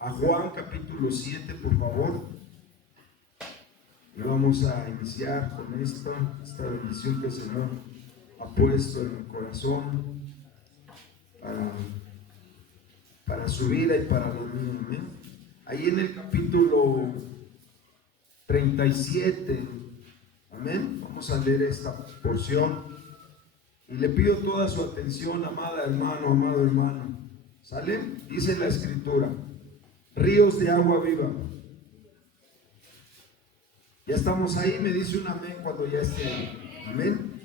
a Juan capítulo 7, por favor. Y vamos a iniciar con esta bendición que el Señor ha puesto en mi corazón para su vida y para la mía. Amén. Ahí en el capítulo 37, amén, vamos a leer esta porción y le pido toda su atención, amada hermano, amado hermano. ¿Sale? Dice la escritura: ríos de agua viva. Ya estamos ahí, me dice un amén cuando ya esté ahí. Amén.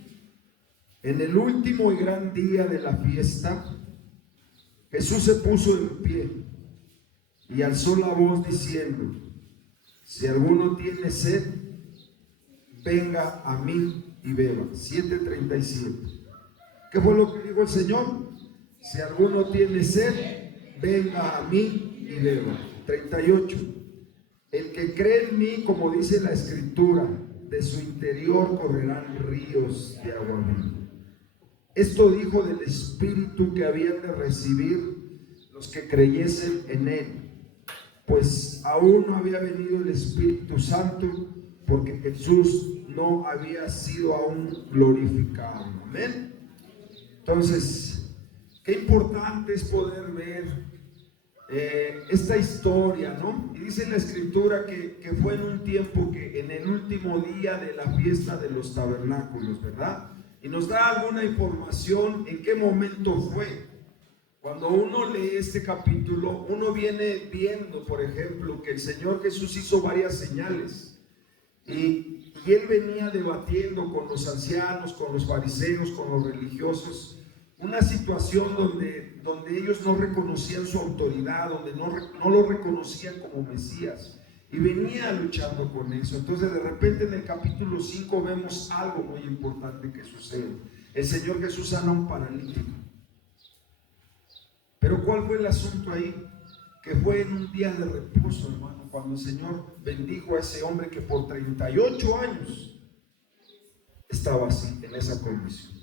En el último y gran día de la fiesta, Jesús se puso en pie y alzó la voz diciendo: si alguno tiene sed, venga a mí y beba. 7:37. ¿Qué fue lo que dijo el Señor? Si alguno tiene sed, venga a mí y beba. 38. El que cree en mí, como dice la escritura, de su interior correrán ríos de agua viva. Esto dijo del Espíritu que habían de recibir los que creyesen en él, pues aún no había venido el Espíritu Santo, porque Jesús no había sido aún glorificado. Amén. Entonces, qué importante es poder ver esta historia, ¿no? Y dice la escritura que fue en un tiempo que en el último día de la fiesta de los tabernáculos, ¿verdad? Y nos da alguna información en qué momento fue. Cuando uno lee este capítulo, uno viene viendo, por ejemplo, que el Señor Jesús hizo varias señales y él venía debatiendo con los ancianos, con los fariseos, con los religiosos, una situación donde ellos no reconocían su autoridad, donde no lo reconocían como Mesías, y venía luchando con eso. Entonces de repente en el capítulo 5 vemos algo muy importante que sucede. El Señor Jesús sana a un paralítico. Pero ¿cuál fue el asunto ahí? Que fue en un día de reposo, hermano, cuando el Señor bendijo a ese hombre que por 38 años estaba así, en esa condición.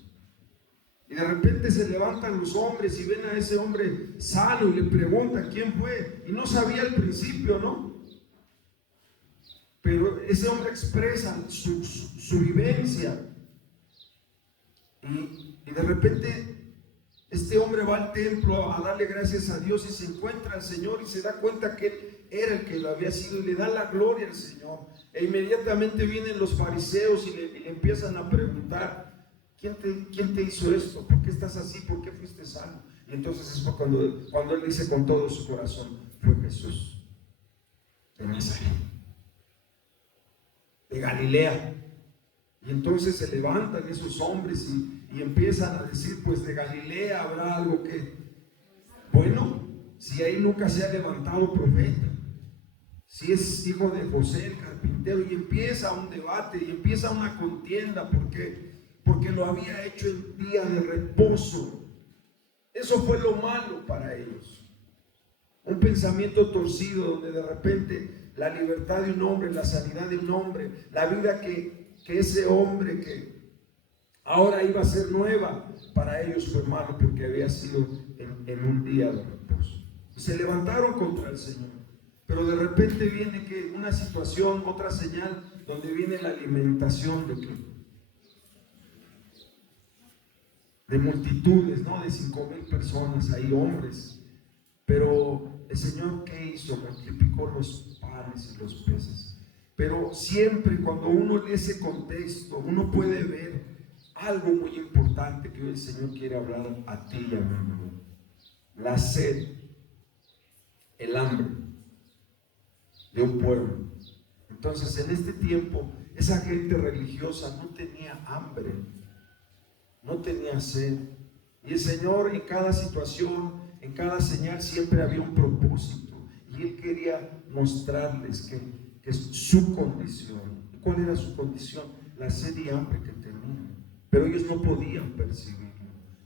Y de repente se levantan los hombres y ven a ese hombre sano y le preguntan quién fue. Y no sabía al principio, ¿no? Pero ese hombre expresa su vivencia. Y de repente este hombre va al templo a darle gracias a Dios y se encuentra al Señor y se da cuenta que él era el que lo había sido y le da la gloria al Señor. E inmediatamente vienen los fariseos y le empiezan a preguntar: ¿Quién te hizo esto? ¿Por qué estás así? ¿Por qué fuiste sano? Y entonces es cuando él dice con todo su corazón: fue Jesús de Nazaret, de Galilea. Y entonces se levantan esos hombres y empiezan a decir: pues de Galilea habrá algo que, bueno, si ahí nunca se ha levantado profeta, si es hijo de José el carpintero. Y empieza un debate y empieza una contienda porque lo había hecho en día de reposo. Eso fue lo malo para ellos. Un pensamiento torcido donde de repente la libertad de un hombre, la sanidad de un hombre, la vida que ese hombre que ahora iba a ser nueva, para ellos fue malo porque había sido en un día de reposo. Se levantaron contra el Señor. Pero de repente viene que una situación, otra señal, donde viene la alimentación de multitudes, ¿no? De 5,000 personas ahí, hombres. Pero el Señor, ¿qué hizo? Multiplicó los panes y los peces. Pero siempre cuando uno lee ese contexto, uno puede ver algo muy importante que hoy el Señor quiere hablar a ti y a mí. La sed, el hambre de un pueblo. Entonces en este tiempo esa gente religiosa no tenía hambre, no tenía sed, y el Señor en cada situación, en cada señal siempre había un propósito, y Él quería mostrarles que es su condición. ¿Cuál era su condición? La sed y hambre que tenían, pero ellos no podían percibirlo.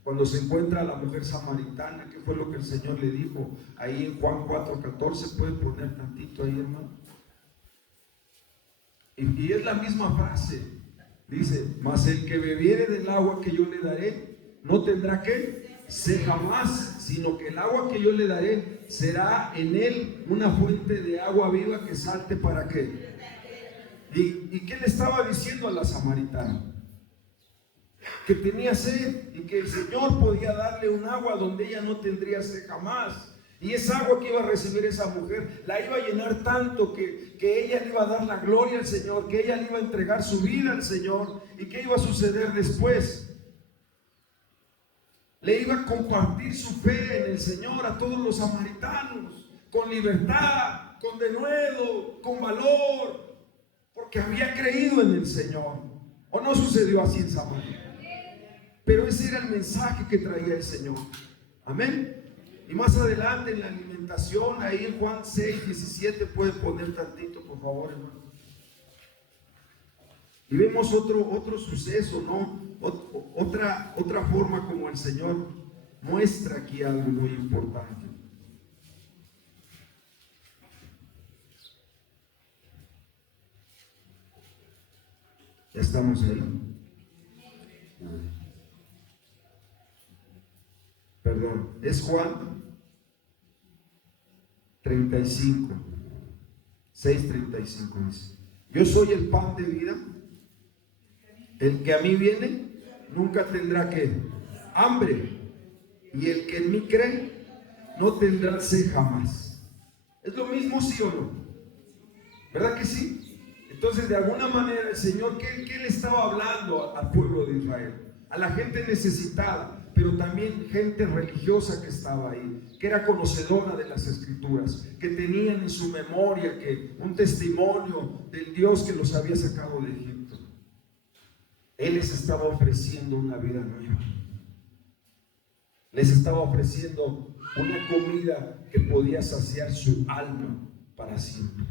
Cuando se encuentra a la mujer samaritana, ¿qué fue lo que el Señor le dijo? Ahí en Juan 4:14, ¿puede poner tantito ahí, hermano? Y es la misma frase. Dice: mas el que bebiere del agua que yo le daré, no tendrá que sed jamás, sino que el agua que yo le daré será en él una fuente de agua viva que salte para qué. ¿Y qué le estaba diciendo a la samaritana? Que tenía sed y que el Señor podía darle un agua donde ella no tendría sed jamás. Y esa agua que iba a recibir esa mujer la iba a llenar tanto que ella le iba a dar la gloria al Señor, que ella le iba a entregar su vida al Señor. ¿Y qué iba a suceder después? Le iba a compartir su fe en el Señor a todos los samaritanos, con libertad, con denuedo, con valor, porque había creído en el Señor. ¿O no sucedió así en Samaria? Pero ese era el mensaje que traía el Señor. Amén. Y más adelante en la alimentación, ahí en Juan 6:17, puede poner tantito, por favor, hermano. Y vemos otro suceso, ¿no? Otra forma como el Señor muestra aquí algo muy importante. Ya estamos ahí. Perdón, es Juan 35, 6:35 dice: yo soy el pan de vida, el que a mí viene nunca tendrá que hambre, y el que en mí cree no tendrá sed jamás. ¿Es lo mismo, sí o no? ¿Verdad que sí? Entonces, de alguna manera el Señor, ¿qué le estaba hablando al pueblo de Israel? A la gente necesitada, pero también gente religiosa que estaba ahí, que era conocedora de las Escrituras, que tenían en su memoria un testimonio del Dios que los había sacado de Egipto. Él les estaba ofreciendo una vida nueva. Les estaba ofreciendo una comida que podía saciar su alma para siempre.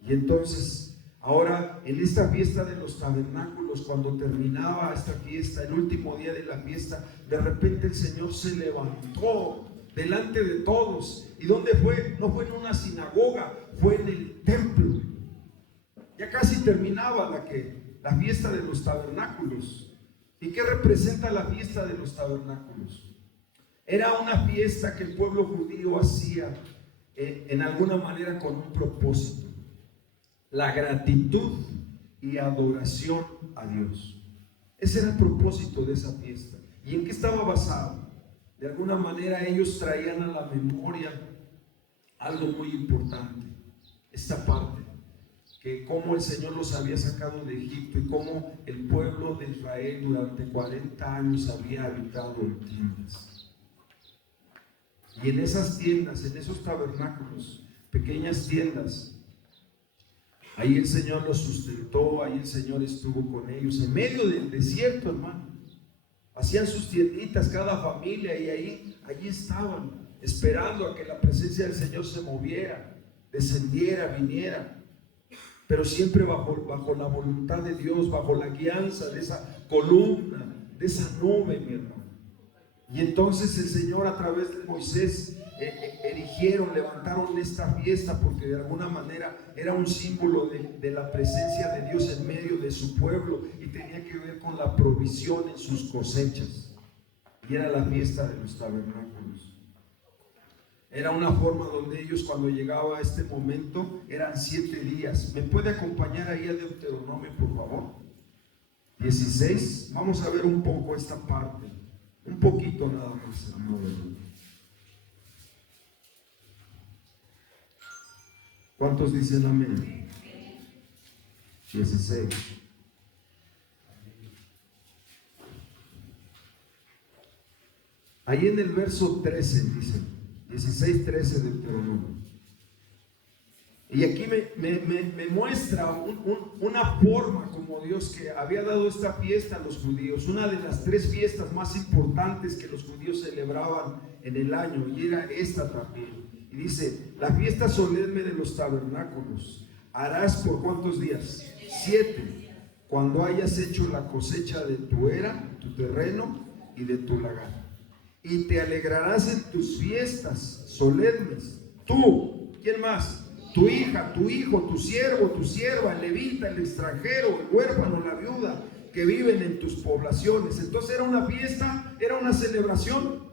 Y entonces, ahora en esta fiesta de los tabernáculos, cuando terminaba esta fiesta, el último día de la fiesta, de repente el Señor se levantó delante de todos. ¿Y dónde fue? No fue en una sinagoga, fue en el templo. Ya casi terminaba la fiesta de los tabernáculos. ¿Y qué representa la fiesta de los tabernáculos? Era una fiesta que el pueblo judío hacía en alguna manera con un propósito: la gratitud y adoración a Dios. Ese era el propósito de esa fiesta. ¿Y en qué estaba basado? De alguna manera ellos traían a la memoria algo muy importante, esta parte, que cómo el Señor los había sacado de Egipto y cómo el pueblo de Israel durante 40 años había habitado en tiendas. Y en esas tiendas, en esos tabernáculos, pequeñas tiendas, ahí el Señor los sustentó, ahí el Señor estuvo con ellos, en medio del desierto, hermano. Hacían sus tienditas cada familia y allí estaban, esperando a que la presencia del Señor se moviera, descendiera, viniera. Pero siempre bajo la voluntad de Dios, bajo la guianza de esa columna, de esa nube, mi hermano. Y entonces el Señor, a través de Moisés, levantaron esta fiesta, porque de alguna manera era un símbolo de la presencia de Dios en medio de su pueblo, y tenía que ver con la provisión en sus cosechas. Y era la fiesta de los tabernáculos. Era una forma donde ellos, cuando llegaba a este momento, eran 7 días. ¿Me puede acompañar ahí a Deuteronomio, por favor? 16. Vamos a ver un poco esta parte. Un poquito nada más, hermano. ¿Cuántos dicen amén? 16. Ahí en el verso 13 dice, 16:13 del Deuteronomio. Y aquí me muestra una forma como Dios que había dado esta fiesta a los judíos, una de las 3 fiestas más importantes que los judíos celebraban en el año, y era esta también. Y dice: la fiesta solemne de los tabernáculos harás por ¿cuántos días? 7, cuando hayas hecho la cosecha de tu era, tu terreno y de tu lagar. Y te alegrarás en tus fiestas solemnes, tú, ¿quién más? Tu hija, tu hijo, tu siervo, tu sierva, el levita, el extranjero, el huérfano, la viuda, que viven en tus poblaciones. Entonces era una fiesta, era una celebración.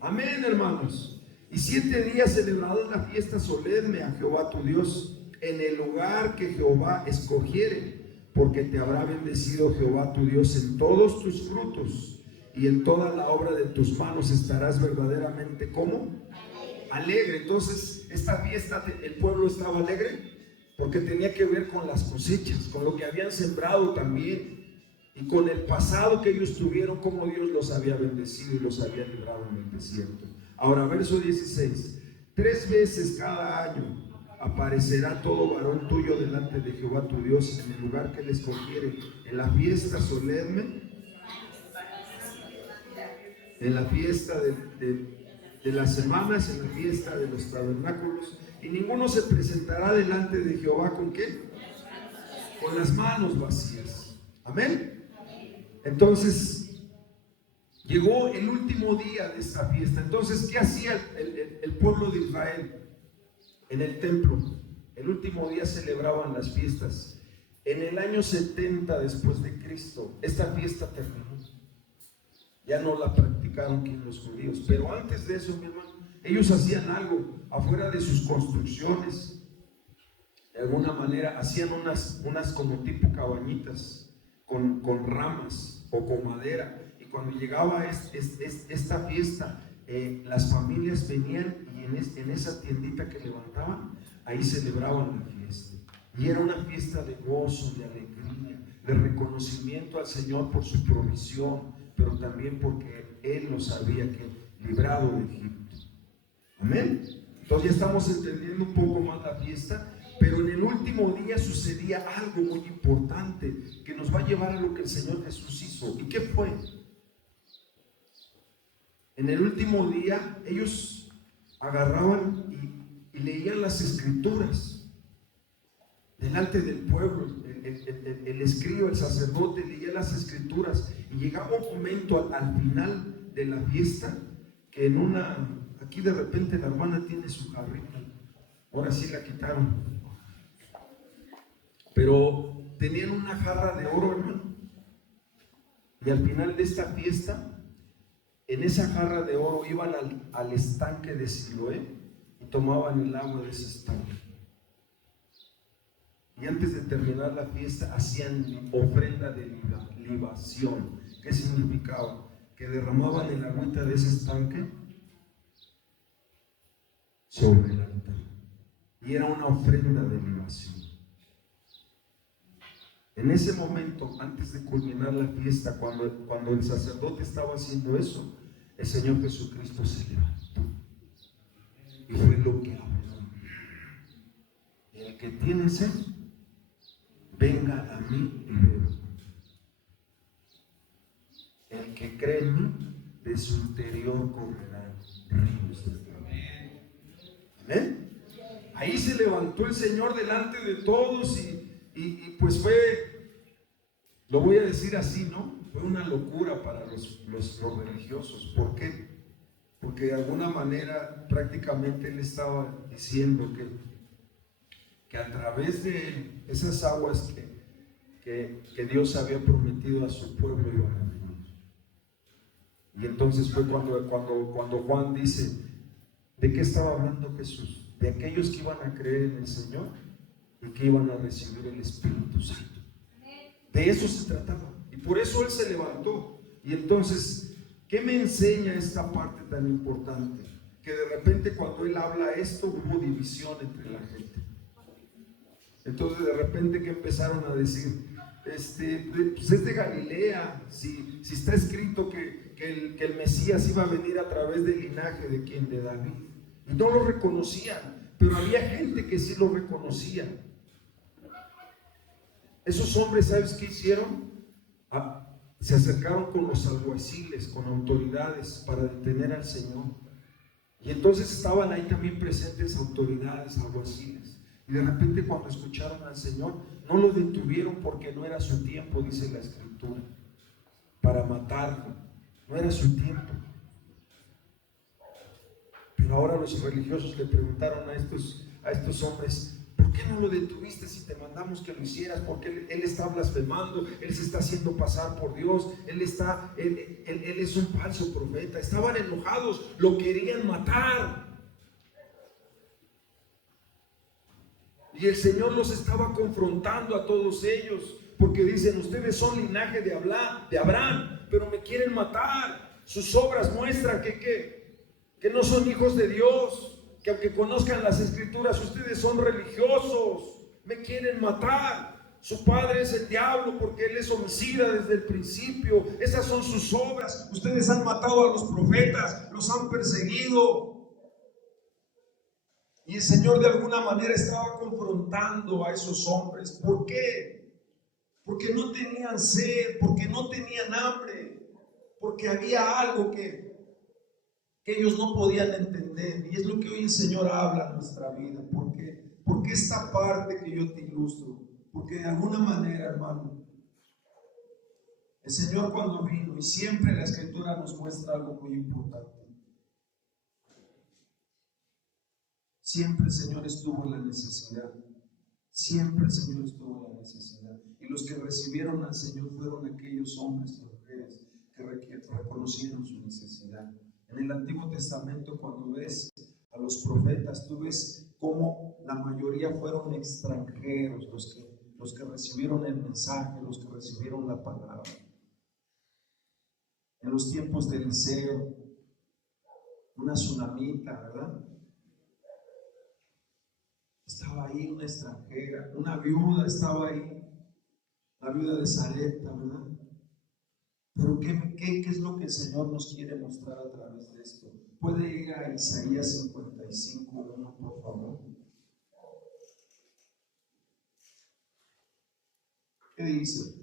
Amén, hermanos. Y 7 días celebrarás la fiesta solemne a Jehová tu Dios en el lugar que Jehová escogiere, porque te habrá bendecido Jehová tu Dios en todos tus frutos, y en toda la obra de tus manos estarás verdaderamente ¿cómo? Alegre. Entonces esta fiesta, el pueblo estaba alegre porque tenía que ver con las cosechas, con lo que habían sembrado también, y con el pasado que ellos tuvieron, como Dios los había bendecido y los había librado en el desierto. Ahora, verso 16: 3 veces cada año aparecerá todo varón tuyo delante de Jehová tu Dios en el lugar que él escogiere, en la fiesta solemne, en la fiesta de las semanas, en la fiesta de los tabernáculos, y ninguno se presentará delante de Jehová ¿con qué? Con las manos vacías. Amén. Entonces llegó el último día de esta fiesta. Entonces, ¿qué hacía el pueblo de Israel en el templo? El último día celebraban las fiestas. En el año 70 después de Cristo, esta fiesta terminó. Ya no la practicaron aquí los judíos. Pero antes de eso, mi hermano, ellos hacían algo afuera de sus construcciones. De alguna manera hacían unas como tipo cabañitas con ramas o con madera. Y cuando llegaba esta fiesta, las familias venían y en esa tiendita que levantaban, ahí celebraban la fiesta. Y era una fiesta de gozo, de alegría, de reconocimiento al Señor por su provisión, pero también porque Él los había librado de Egipto. Amén. Entonces ya estamos entendiendo un poco más la fiesta. Pero en el último día sucedía algo muy importante que nos va a llevar a lo que el Señor Jesús hizo. ¿Y qué fue? En el último día ellos agarraban y leían las escrituras delante del pueblo. El escriba, el sacerdote, leía las escrituras, y llegaba un momento al final de la fiesta que aquí de repente la hermana tiene su jarrita. Ahora sí la quitaron. Pero tenían una jarra de oro, hermano. Y al final de esta fiesta, en esa jarra de oro iban al estanque de Siloé y tomaban el agua de ese estanque. Y antes de terminar la fiesta, hacían ofrenda de libación. ¿Qué significaba? Que derramaban el agüita de ese estanque sobre el altar. Y era una ofrenda de libación. En ese momento, antes de culminar la fiesta, cuando el sacerdote estaba haciendo eso, el Señor Jesucristo se levantó. Y fue lo que habló: el que tiene sed, venga a mí y beba. El que cree en mí, de su interior correrán ríos de agua. Amén. Ahí se levantó el Señor delante de todos y pues fue, lo voy a decir así, ¿no? Fue una locura para los religiosos. ¿Por qué? Porque de alguna manera prácticamente él estaba diciendo que a través de esas aguas que Dios había prometido a su pueblo iban a venir. Y entonces fue cuando Juan dice, ¿de qué estaba hablando Jesús? De aquellos que iban a creer en el Señor y que iban a recibir el Espíritu Santo. De eso se trataba. Y por eso Él se levantó. Y entonces, ¿qué me enseña esta parte tan importante? Que de repente cuando Él habla esto, hubo división entre la gente. Entonces de repente que empezaron a decir, pues es de Galilea, si está escrito que el Mesías iba a venir a través del linaje de ¿quién? De David. Y no lo reconocían, pero había gente que sí lo reconocía. Esos hombres, ¿sabes qué hicieron? Se acercaron con los alguaciles, con autoridades para detener al Señor. Y entonces estaban ahí también presentes autoridades, alguaciles. Y de repente cuando escucharon al Señor, no lo detuvieron porque no era su tiempo, dice la Escritura, para matarlo. No era su tiempo. Pero ahora los religiosos le preguntaron a estos hombres, ¿por qué no lo detuviste si te mandamos que lo hicieras? Porque él está blasfemando, él se está haciendo pasar por Dios, él es un falso profeta. Estaban enojados, lo querían matar. Y el Señor los estaba confrontando a todos ellos, porque dicen, ustedes son linaje de Abraham, pero me quieren matar. Sus obras muestran que no son hijos de Dios, que aunque conozcan las escrituras, ustedes son religiosos, me quieren matar. Su padre es el diablo porque él es homicida desde el principio. Esas son sus obras. Ustedes han matado a los profetas, los han perseguido. Y el Señor de alguna manera estaba confrontando a esos hombres. ¿Por qué? Porque no tenían sed, porque no tenían hambre, porque había algo que ellos no podían entender. Y es lo que hoy el Señor habla en nuestra vida. ¿Por qué? Porque esta parte que yo te ilustro, porque de alguna manera, hermano, el Señor cuando vino, y siempre la Escritura nos muestra algo muy importante, siempre el Señor estuvo en la necesidad. Siempre el Señor estuvo en la necesidad. Y los que recibieron al Señor fueron aquellos hombres y mujeres que reconocieron su necesidad. En el Antiguo Testamento, cuando ves a los profetas, tú ves cómo la mayoría fueron extranjeros, los que recibieron el mensaje, los que recibieron la palabra. En los tiempos de Eliseo, una tsunamita, ¿verdad? Estaba ahí una extranjera, una viuda estaba ahí, la viuda de Sarepta, ¿verdad? Pero ¿qué es lo que el Señor nos quiere mostrar a través de esto? Puede ir a Isaías 55:1, por favor. ¿Qué dice?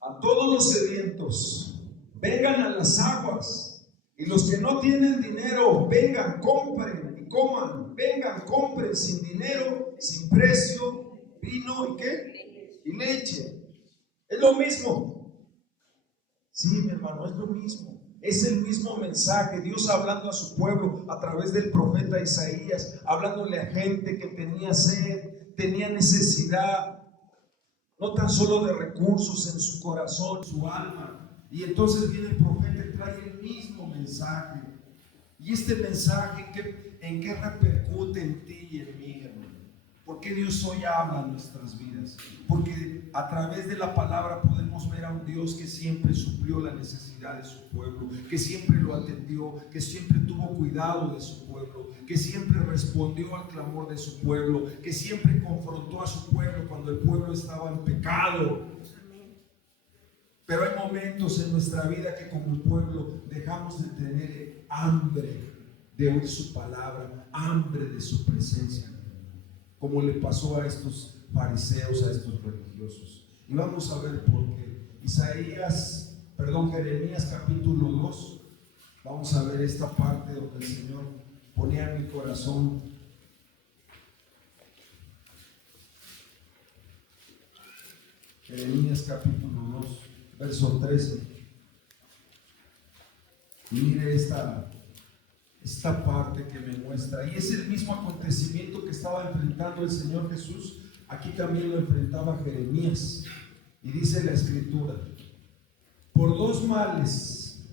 A todos los sedientos, vengan a las aguas. Y los que no tienen dinero, vengan, compren y coman. Vengan, compren sin dinero, sin precio, vino y ¿qué? Y leche. Es lo mismo. Sí, mi hermano, es lo mismo. Es el mismo mensaje. Dios hablando a su pueblo a través del profeta Isaías, hablándole a gente que tenía sed, tenía necesidad, no tan solo de recursos en su corazón, su alma. Y entonces viene el profeta y trae el mismo mensaje. Y este mensaje, ¿en qué repercute en ti y en mí, hermano? ¿Por qué Dios hoy habla en nuestras vidas? Porque a través de la palabra podemos ver a un Dios que siempre suplió la necesidad de su pueblo, que siempre lo atendió, que siempre tuvo cuidado de su pueblo, que siempre respondió al clamor de su pueblo, que siempre confrontó a su pueblo cuando el pueblo estaba en pecado. Pero hay momentos en nuestra vida que como pueblo dejamos de tener hambre de oír su palabra, hambre de su presencia, como le pasó a estos fariseos, a estos religiosos. Y vamos a ver por qué. Jeremías capítulo 2, vamos a ver esta parte donde el Señor ponía en mi corazón. Jeremías capítulo 2, verso 13. Y mire esta parte que me muestra. Y es el mismo acontecimiento que estaba enfrentando el Señor Jesús. Aquí también lo enfrentaba Jeremías. Y dice la Escritura: porque dos males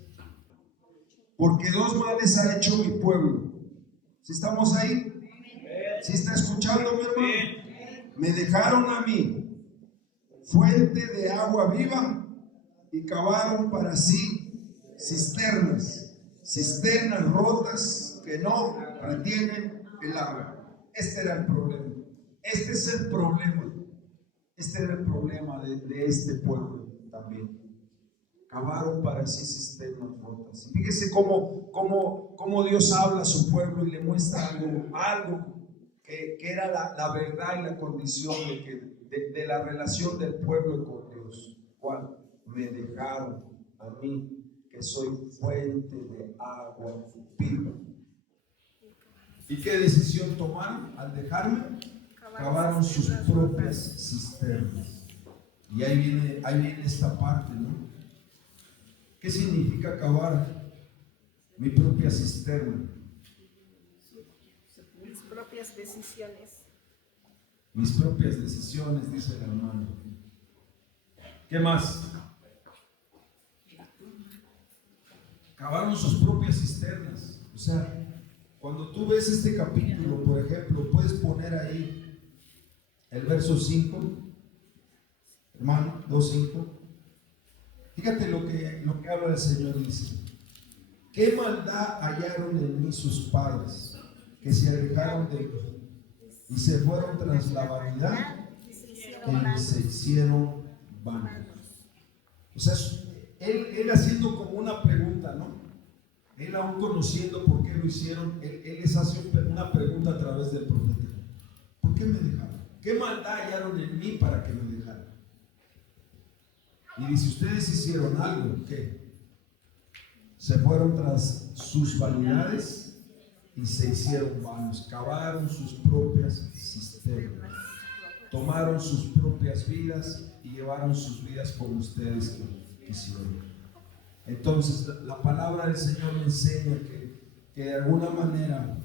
ha hecho mi pueblo. ¿Sí estamos ahí? ¿Sí está escuchando, mi hermano? Me dejaron a mí fuente de agua viva y cavaron para sí cisternas rotas que no retienen el agua. Este era el problema. Este es el problema. Este era el problema de este pueblo también. Cavaron para sí cisternas rotas. Y fíjese cómo Dios habla a su pueblo y le muestra algo que era la verdad y la condición de la relación del pueblo con Dios. ¿Cuál? Me dejaron a mí, que soy fuente de agua viva. ¿Y qué decisión tomaron al dejarme? Cavaron sus propias cisternas. Y ahí viene esta parte, ¿no? ¿Qué significa cavar mi propia cisterna? Mis propias decisiones. Mis propias decisiones, dice el hermano. ¿Qué más? Cavaron sus propias cisternas. O sea, Cuando tú ves este capítulo, por ejemplo, puedes poner ahí el verso 5, hermano, 2:5. Fíjate lo que habla el Señor, dice: ¿qué maldad hallaron en mí sus padres, que se alejaron de mí y se fueron tras la vanidad, que se hicieron vanos? O sea, él haciendo como una pregunta, ¿no? Él aún conociendo por qué lo hicieron, él les hace una pregunta a través del profeta: ¿por qué me dejaron? ¿Qué maldad hallaron en mí para que me dejaran? Y dice: ustedes hicieron algo, ¿qué? Se fueron tras sus vanidades y se hicieron vanos, cavaron sus propias cisternas, tomaron sus propias vidas y llevaron sus vidas como ustedes quisieron. Entonces la palabra del Señor me enseña que de alguna manera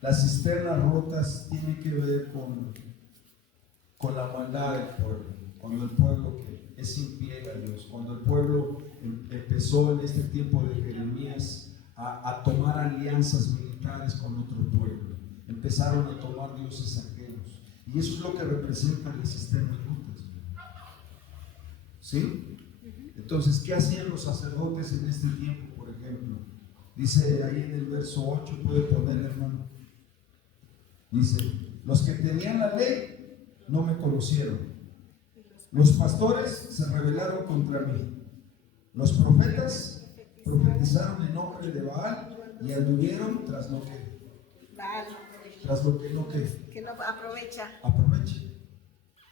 las cisternas rotas tienen que ver con la maldad del pueblo. Cuando el pueblo que es infiel a Dios, cuando el pueblo empezó en este tiempo de Jeremías a tomar alianzas militares con otro pueblo, empezaron a tomar dioses ajenos, y eso es lo que representan las cisternas rotas. ¿Sí? Entonces, ¿qué hacían los sacerdotes en este tiempo, por ejemplo? Dice ahí en el verso 8, puede poner, hermano. Dice: los que tenían la ley no me conocieron. Los pastores se rebelaron contra mí. Los profetas profetizaron en nombre de Baal y anduvieron tras lo que que no aprovecha.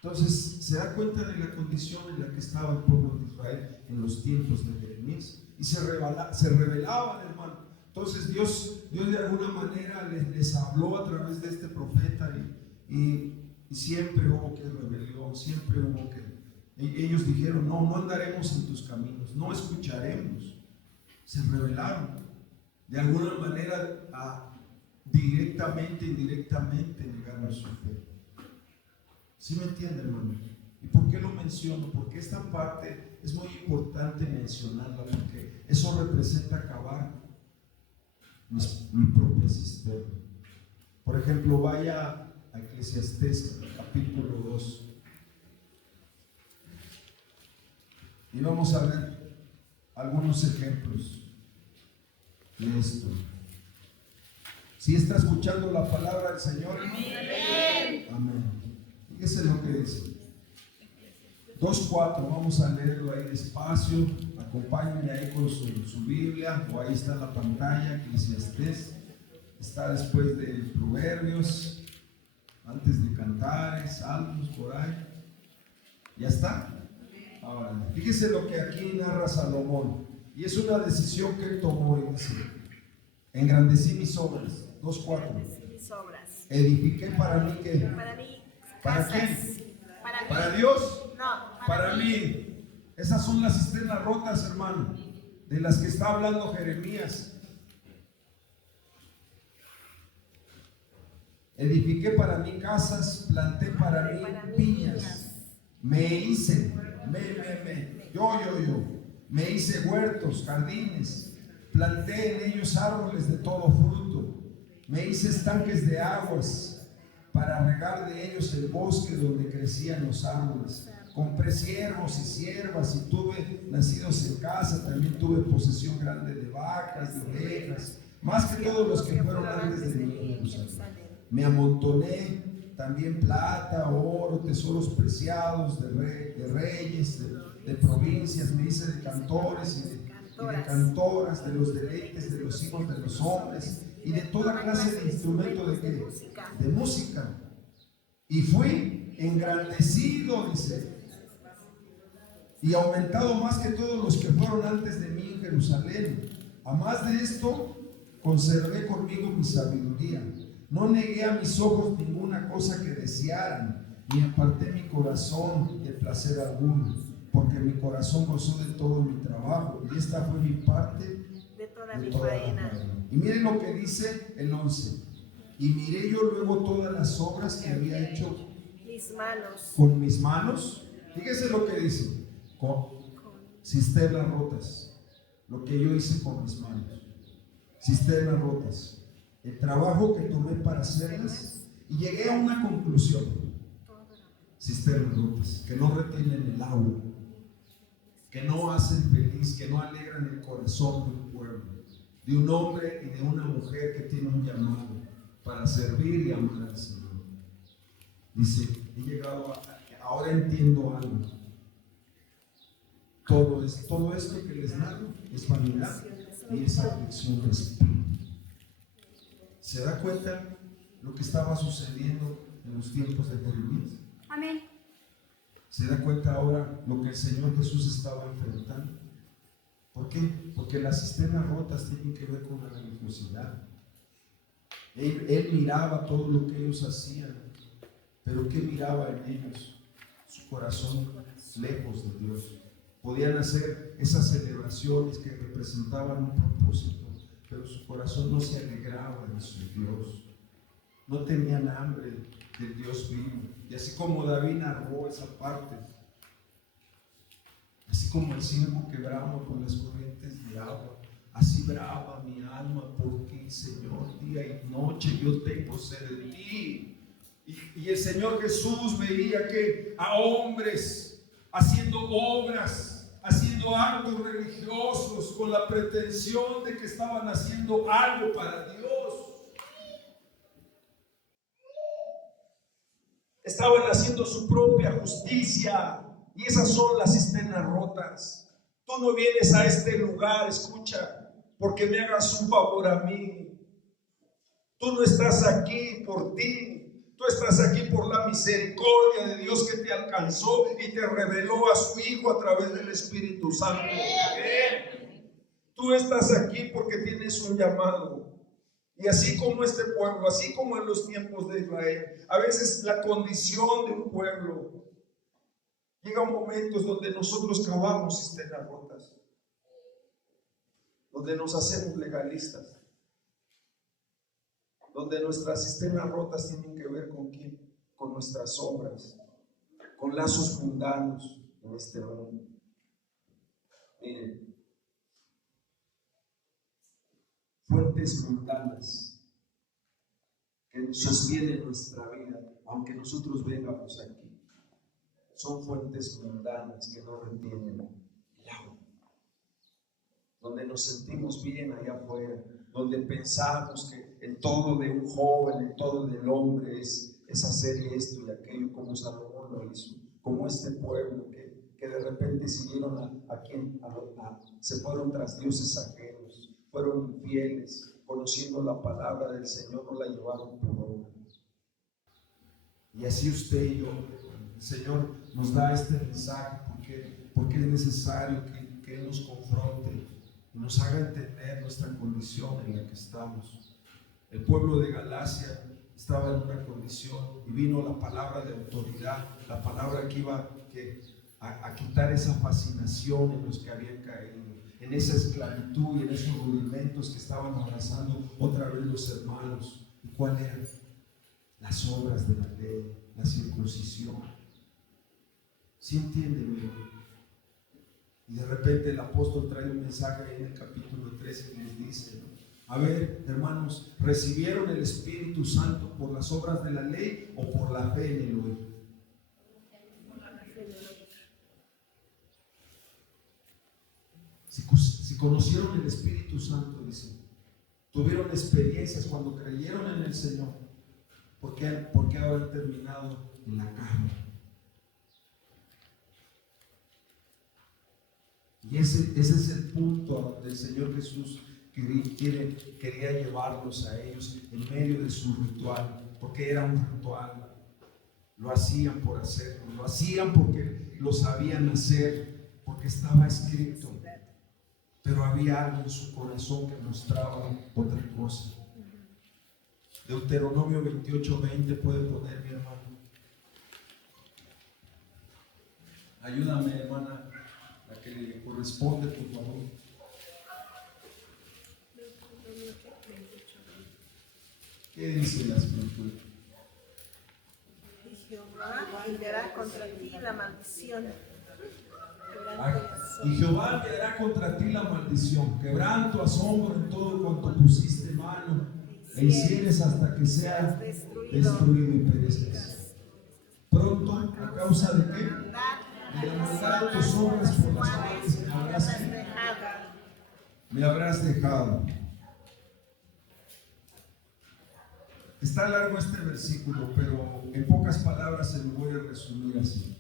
Entonces se da cuenta de la condición en la que estaba el pueblo de Israel en los tiempos de Jeremías, y se rebelaban, hermano. Entonces Dios de alguna manera les habló a través de este profeta, y siempre hubo que rebelión, siempre hubo que... Ellos dijeron: no andaremos en tus caminos, no escucharemos. Se rebelaron de alguna manera, directamente, indirectamente negaron su fe. ¿Sí me entiende, hermano? ¿Y por qué lo menciono? Porque esta parte es muy importante mencionarla, porque eso representa acabar mi propia cisterna. Por ejemplo, vaya a Eclesiastés capítulo 2 y vamos a ver algunos ejemplos de esto. ¿Sí está escuchando la palabra del Señor? Amén. Amén. Fíjese lo que dice. 2:4, vamos a leerlo ahí despacio. Acompáñenme ahí con su Biblia, o ahí está en la pantalla. Eclesiastés está después de Proverbios, antes de Cantares, Salmos, por ahí. ¿Ya está? Ahora, fíjese lo que aquí narra Salomón, y es una decisión que él tomó, y dice: engrandecí mis obras. 2:4. Edifiqué para mí, ¿qué? ¿Para quién? ¿Para Dios? No, para mí. Esas son las cisternas rotas, hermano, de las que está hablando Jeremías. Edifiqué para mí casas, planté para mí viñas, me hice, me hice huertos, jardines, planté en ellos árboles de todo fruto, me hice estanques de aguas para regar de ellos el bosque donde crecían los árboles. Compré siervos y siervas y tuve nacidos en casa. También tuve posesión grande de vacas, de ovejas, más que todos los que fueron antes de mí en Jerusalén. Me amontoné también plata, oro, tesoros preciados de reyes, de provincias. Me hice de cantores y de cantoras, de los deleites de los hijos de los hombres, y de toda clase de instrumento de música. Y fui engrandecido, dice, y aumentado más que todos los que fueron antes de mí en Jerusalén. A más de esto, conservé conmigo mi sabiduría. No negué a mis ojos ninguna cosa que desearan, ni aparté mi corazón de placer alguno, porque mi corazón gozó de todo mi trabajo, y esta fue mi parte de toda mi faena. Y miren lo que dice el 11. Y miré yo luego todas las obras que había hecho con mis manos. Fíjese lo que dice: con cisternas rotas, lo que yo hice con mis manos. cisternas rotas, el trabajo que tomé para hacerlas, y llegué a una conclusión: cisternas rotas, que no retienen el agua, que no hacen feliz, que no alegran el corazón de un pueblo, de un hombre y de una mujer que tiene un llamado para servir y amar al Señor. Dice, he llegado ahora entiendo algo. Todo esto que les narro es vanidad y es aflicción de espíritu. ¿Se da cuenta lo que estaba sucediendo en los tiempos de Jeremías? Amén. ¿Se da cuenta ahora lo que el Señor Jesús estaba enfrentando? ¿Por qué? Porque las cisternas rotas tienen que ver con la religiosidad. Él miraba todo lo que ellos hacían, pero ¿qué miraba en ellos? Su corazón lejos de Dios. Podían hacer esas celebraciones que representaban un propósito, pero su corazón no se alegraba en su Dios. No tenían hambre del Dios vivo. Y así como David narró esa parte, así como el siervo que brama por las corrientes de agua, así brama mi alma por ti, Señor. Día y noche yo tengo sed de ti. Y el Señor Jesús veía que a hombres haciendo obras, haciendo actos religiosos con la pretensión de que estaban haciendo algo para Dios. Estaban haciendo su propia justicia, y esas son las cisternas rotas. Tú no vienes a este lugar, escucha, porque me hagas un favor a mí. Tú no estás aquí por ti. Tú estás aquí por la misericordia de Dios que te alcanzó y te reveló a su Hijo a través del Espíritu Santo. Tú estás aquí porque tienes un llamado. Y así como este pueblo, así como en los tiempos de Israel, a veces la condición de un pueblo llega a momentos donde nosotros cavamos cisternas rotas, donde nos hacemos legalistas, donde nuestras cisternas rotas tienen que ver con quién, con nuestras obras, con lazos mundanos en este mundo. Miren, fuentes mundanas que sostienen nuestra vida, aunque nosotros vengamos aquí, son fuentes mundanas que no retienen el agua, donde nos sentimos bien allá afuera, donde pensamos que el todo de un joven, el todo del hombre es hacer esto y aquello, como Salomón lo hizo, como este pueblo que de repente siguieron se fueron tras dioses ajenos, fueron infieles, conociendo la palabra del Señor, no la llevaron por obra. Y así usted y yo, el Señor nos da este mensaje porque es necesario que Él nos confronte y nos haga entender nuestra condición en la que estamos. El pueblo de Galacia estaba en una condición y vino la palabra de autoridad, la palabra que iba a quitar esa fascinación en los que habían caído, en esa esclavitud y en esos rudimentos que estaban abrazando otra vez los hermanos. ¿Y cuál eran? Las obras de la ley, la circuncisión. ¿Sí entienden? Y de repente el apóstol trae un mensaje en el capítulo 13 y les dice, ¿no? A ver, hermanos, ¿recibieron el Espíritu Santo por las obras de la ley o por la fe en el oír? Si conocieron el Espíritu Santo, dice, tuvieron experiencias cuando creyeron en el Señor, ¿por qué ahora han terminado en la carne? Y ese es el punto a donde el Señor Jesús quería llevarlos a ellos en medio de su ritual, porque era un ritual. Lo hacían por hacerlo, lo hacían porque lo sabían hacer, porque estaba escrito. Pero había algo en su corazón que mostraba otra cosa. Deuteronomio 28:20 puede poner, mi hermano. Ayúdame, hermana, la que le corresponde, por favor. ¿Qué dice la escritura? Y Jehová enviará contra ti la maldición. Y Jehová enviará contra ti la maldición, quebranto, asombro en todo cuanto pusiste mano e hicieres hasta que sea destruido y perezcas. Pronto, ¿a causa de qué? De la maldad de tus obras por las cuales me habrás dejado. Está largo este versículo, pero en pocas palabras se lo voy a resumir así.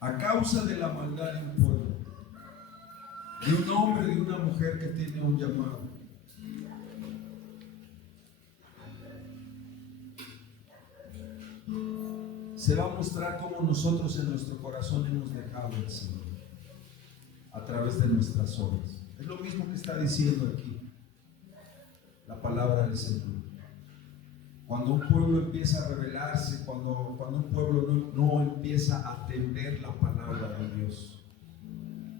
A causa de la maldad de un pueblo, de un hombre y de una mujer que tiene un llamado, se va a mostrar cómo nosotros en nuestro corazón hemos dejado al Señor a través de nuestras obras. Es lo mismo que está diciendo aquí la palabra del Señor. Cuando un pueblo empieza a rebelarse, cuando un pueblo no empieza a atender la palabra de Dios.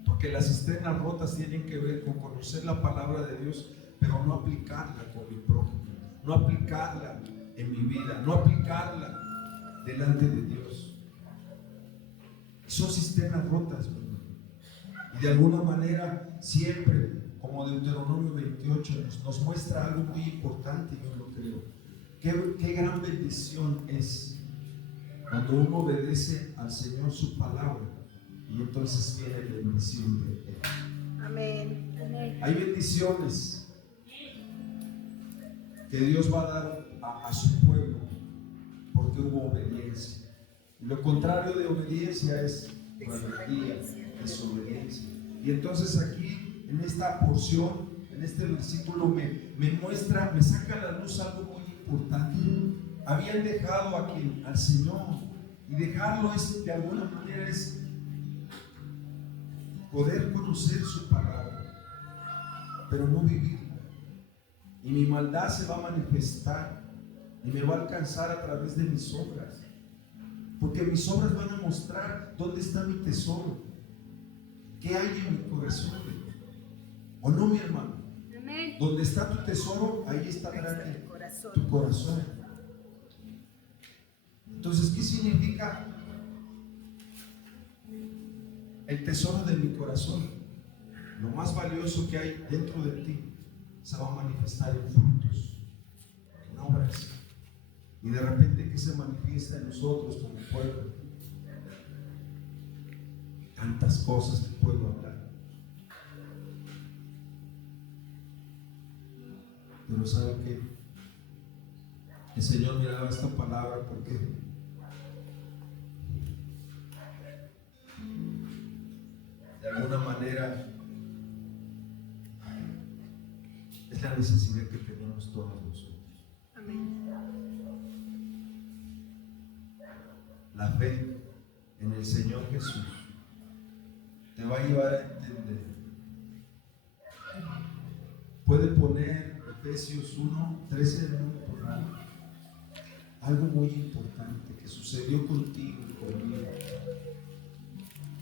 Porque las cisternas rotas tienen que ver con conocer la palabra de Dios, pero no aplicarla con mi prójimo, no aplicarla en mi vida, no aplicarla delante de Dios. Son cisternas rotas, ¿verdad? Y de alguna manera siempre, como Deuteronomio 28 nos muestra algo muy importante, yo lo creo. Qué gran bendición es cuando uno obedece al Señor su palabra, y entonces viene la bendición de Él. Amén. Hay bendiciones que Dios va a dar a su pueblo porque hubo obediencia. Y lo contrario de obediencia es rebeldía, desobediencia. Y entonces aquí, en esta porción, en este versículo, me muestra, me saca a la luz algo muy importante. Habían dejado al Señor, y dejarlo es, de alguna manera, es poder conocer su palabra, pero no vivirla. Y mi maldad se va a manifestar y me va a alcanzar a través de mis obras, porque mis obras van a mostrar dónde está mi tesoro, qué hay en mi corazón. ¿O no, mi hermano? Amén. Donde está tu tesoro, ahí estará tu corazón. Entonces, ¿qué significa el tesoro de mi corazón? Lo más valioso que hay dentro de ti se va a manifestar en frutos, en obras. Y de repente, ¿qué se manifiesta en nosotros como pueblo? Tantas cosas que puedo hablar. Pero ¿sabe qué? El Señor me daba esta palabra porque de alguna manera es la necesidad que tenemos todos nosotros. Amén. La fe en el Señor Jesús te va a llevar a entender. Puede poner Efesios 1:13 por algo muy importante que sucedió contigo y conmigo,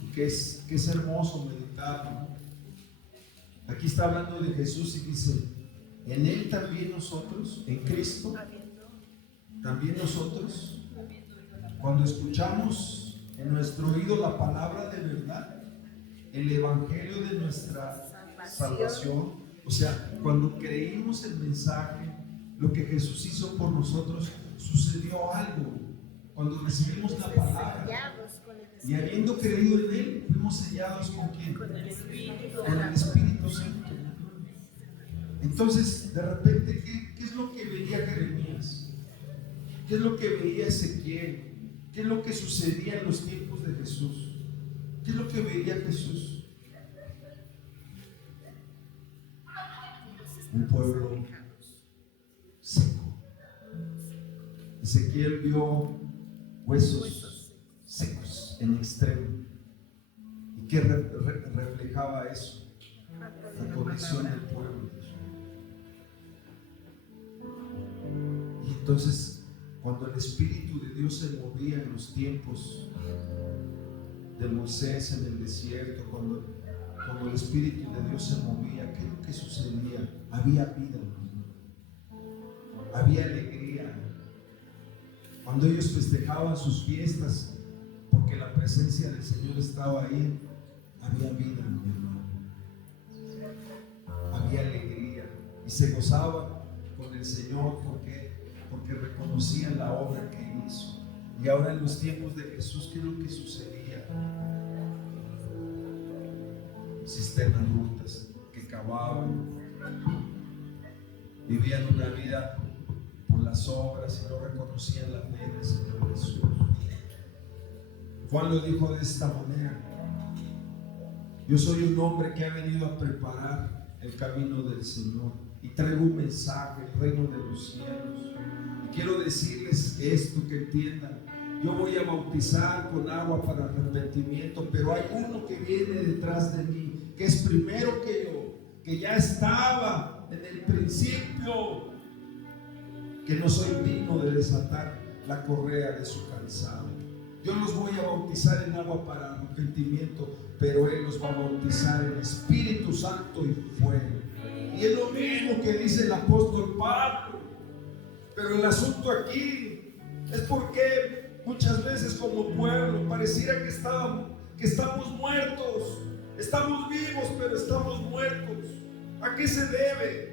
y que es hermoso meditar, ¿no? Aquí está hablando de Jesús y dice: en Él también nosotros, en Cristo, también nosotros, cuando escuchamos en nuestro oído la palabra de verdad, el evangelio de nuestra salvación, o sea, cuando creímos el mensaje, lo que Jesús hizo por nosotros, sucedió algo. Cuando recibimos la palabra y habiendo creído en Él, fuimos sellados ¿con quién? Con el Espíritu Santo. Entonces, de repente, ¿qué es lo que veía Jeremías? ¿Qué es lo que veía Ezequiel? ¿Qué es lo que sucedía en los tiempos de Jesús? ¿Qué es lo que veía Jesús? Un pueblo seco. Ezequiel vio huesos secos en extremo. ¿Y qué reflejaba eso? La conexión del pueblo. Y entonces, cuando el Espíritu de Dios se movía en los tiempos de Moisés en el desierto, cuando el Espíritu de Dios se movía, ¿qué es lo que sucedía? Había vida, había alegría. Cuando ellos festejaban sus fiestas, porque la presencia del Señor estaba ahí, había vida, mi hermano. Había alegría. Y se gozaban con el Señor porque reconocían la obra que hizo. Y ahora en los tiempos de Jesús, ¿qué es lo que sucedía? Cisternas rotas que cavaban, vivían una vida por las obras y no reconocían la fe del Señor Jesús. Juan lo dijo de esta manera: yo soy un hombre que ha venido a preparar el camino del Señor y traigo un mensaje, el reino de los cielos. Y quiero decirles esto, que entiendan: yo voy a bautizar con agua para arrepentimiento, pero hay uno que viene detrás de mí, que es primero que yo, que ya estaba en el principio, que no soy digno de desatar la correa de su calzado. Yo los voy a bautizar en agua para arrepentimiento, pero Él los va a bautizar en Espíritu Santo y fuego. Y es lo mismo que dice el apóstol Pablo. Pero el asunto aquí es porque muchas veces como pueblo pareciera que estamos muertos. Estamos vivos, pero estamos muertos. ¿A qué se debe?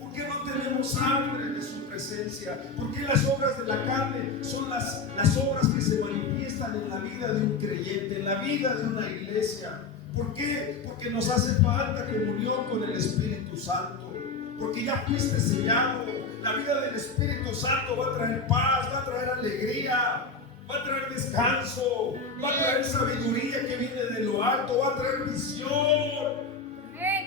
¿Por qué no tenemos hambre de su presencia? ¿Por qué las obras de la carne son las obras que se manifiestan en la vida de un creyente, en la vida de una iglesia? ¿Por qué? Porque nos hace falta comunión con el Espíritu Santo. Porque ya fuiste sellado. La vida del Espíritu Santo va a traer paz, va a traer alegría, va a traer descanso, va a traer sabiduría que viene de lo alto, va a traer visión.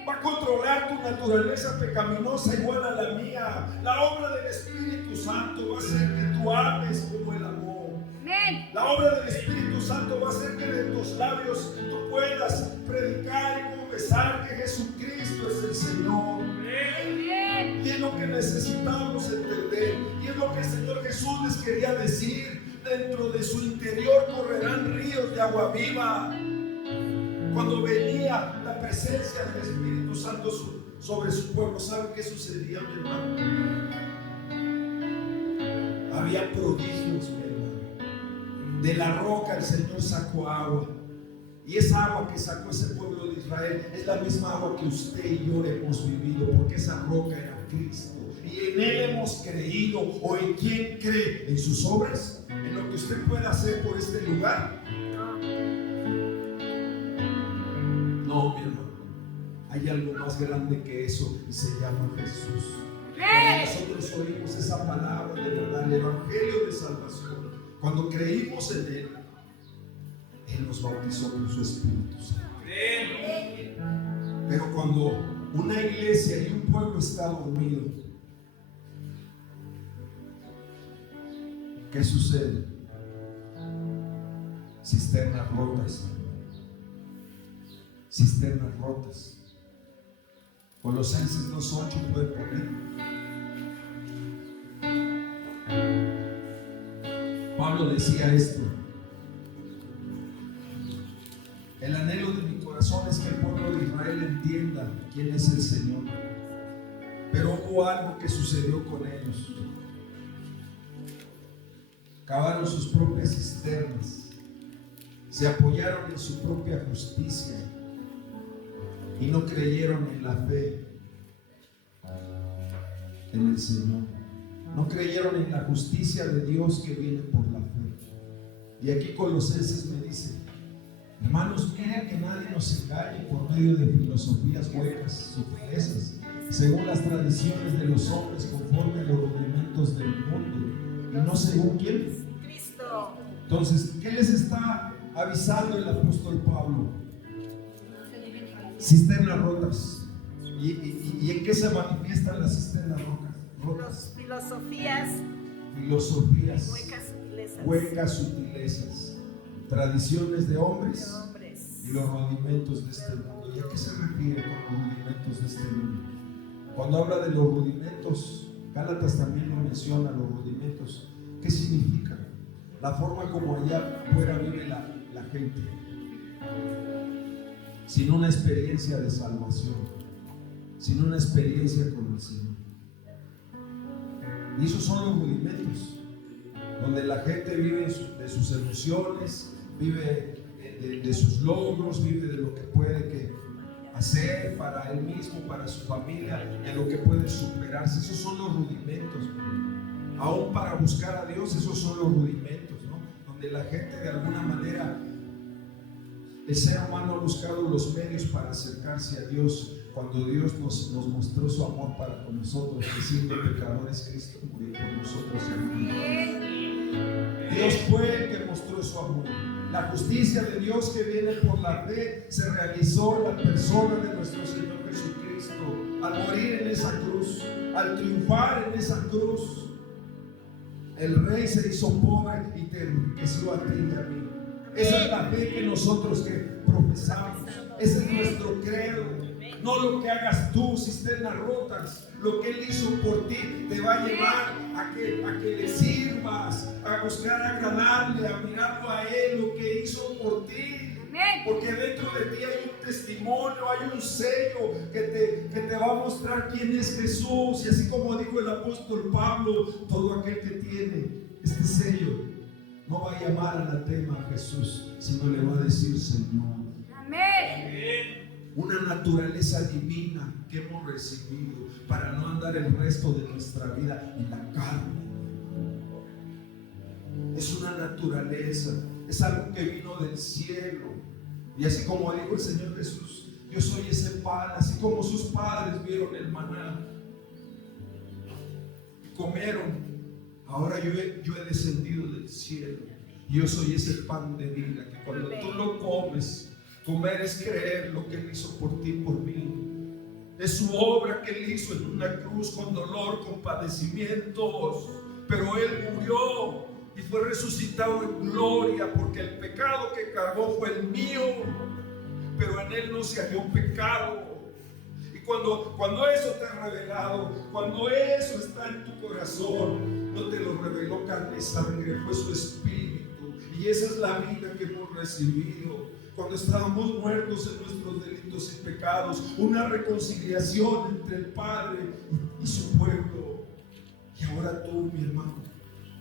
Va a controlar tu naturaleza pecaminosa igual a la mía. La obra del Espíritu Santo va a hacer que tú ames como el amor. La obra del Espíritu Santo va a hacer que de tus labios tú puedas predicar y confesar que Jesucristo es el Señor. Y es lo que necesitamos entender. Y es lo que el Señor Jesús les quería decir. Dentro de su interior correrán ríos de agua viva. Cuando venía la presencia del Espíritu Santo sobre su pueblo, ¿saben qué sucedía, mi hermano? Había prodigios, mi hermano. De la roca el Señor sacó agua. Y esa agua que sacó ese pueblo de Israel es la misma agua que usted y yo hemos vivido, porque esa roca era Cristo. Y en Él hemos creído. ¿O en quién cree? ¿En sus obras? ¿En lo que usted pueda hacer por este lugar? No, mi hermano, hay algo más grande que eso y se llama Jesús. Cuando nosotros oímos esa palabra de verdad, el evangelio de salvación, cuando creímos en Él, Él nos bautizó con su Espíritu Santo. Pero cuando una iglesia y un pueblo está dormido, ¿qué sucede? Cisternas rotas. Cisternas rotas. Colosenses 2:8 puede poner. Pablo decía esto: el anhelo de mi corazón es que el pueblo de Israel entienda quién es el Señor. Pero hubo algo que sucedió con ellos. Cavaron sus propias cisternas, se apoyaron en su propia justicia y no creyeron en la fe en el Señor. No creyeron en la justicia de Dios que viene por la fe. Y aquí Colosenses me dice: hermanos, miren que nadie nos engañe por medio de filosofías huecas, sutilezas, según las tradiciones de los hombres, conforme a los rudimentos del mundo, y no según quién. Cristo. Entonces, ¿qué les está avisando el apóstol Pablo? Cisternas rotas. ¿Y en qué se manifiestan las cisternas rotas? Filosofías huecas sutilezas, tradiciones de hombres y los rudimentos de este mundo. ¿Y a qué se refiere con los rudimentos de este mundo? Cuando habla de los rudimentos, Gálatas también lo menciona, los rudimentos. ¿Qué significa? La forma como allá afuera vive la gente, sin una experiencia de salvación, sin una experiencia con el Señor. Y esos son los rudimentos, donde la gente vive de sus emociones, vive de sus logros, vive de lo que puede que hacer para él mismo, para su familia, en lo que puede superarse. Esos son los rudimentos. Aún para buscar a Dios, esos son los rudimentos, ¿no? Donde la gente de alguna manera, el ser humano ha buscado los medios para acercarse a Dios, cuando Dios nos mostró su amor para con nosotros, que siendo pecadores, Cristo murió por nosotros. Dios fue el que mostró su amor. La justicia de Dios que viene por la fe se realizó en la persona de nuestro Señor Jesucristo, al morir en esa cruz, al triunfar en esa cruz. El Rey se hizo pobre y te enriqueció a ti y a mí. Esa es la fe que nosotros que profesamos. Ese es nuestro credo. No lo que hagas tú, cisternas rotas. Lo que Él hizo por ti te va a llevar a que le sirvas, a buscar agradarle, a mirarlo a Él, lo que hizo por ti. Porque dentro de ti hay un testimonio, hay un sello que te va a mostrar quién es Jesús. Y así como dijo el apóstol Pablo, todo aquel que tiene este sello no va a llamar anatema a Jesús, sino le va a decir Señor. Amén. Una naturaleza divina que hemos recibido para no andar el resto de nuestra vida en la carne. Es una naturaleza, es algo que vino del cielo. Y así como dijo el Señor Jesús, yo soy ese pan, así como sus padres vieron el maná, comieron. Ahora yo he descendido del cielo. Yo soy ese pan de vida que cuando tú lo comes, comer es creer lo que Él hizo por ti y por mí. Es su obra que Él hizo en una cruz con dolor, con padecimientos. Pero Él murió y fue resucitado en gloria, porque el pecado que cargó fue el mío, pero en Él no se halló pecado. Y cuando eso te ha revelado, cuando eso está en tu corazón, no te lo reveló carne y sangre, fue su Espíritu. Y esa es la vida que hemos recibido. Cuando estábamos muertos en nuestros delitos y pecados, una reconciliación entre el Padre y su pueblo. Y ahora tú, mi hermano,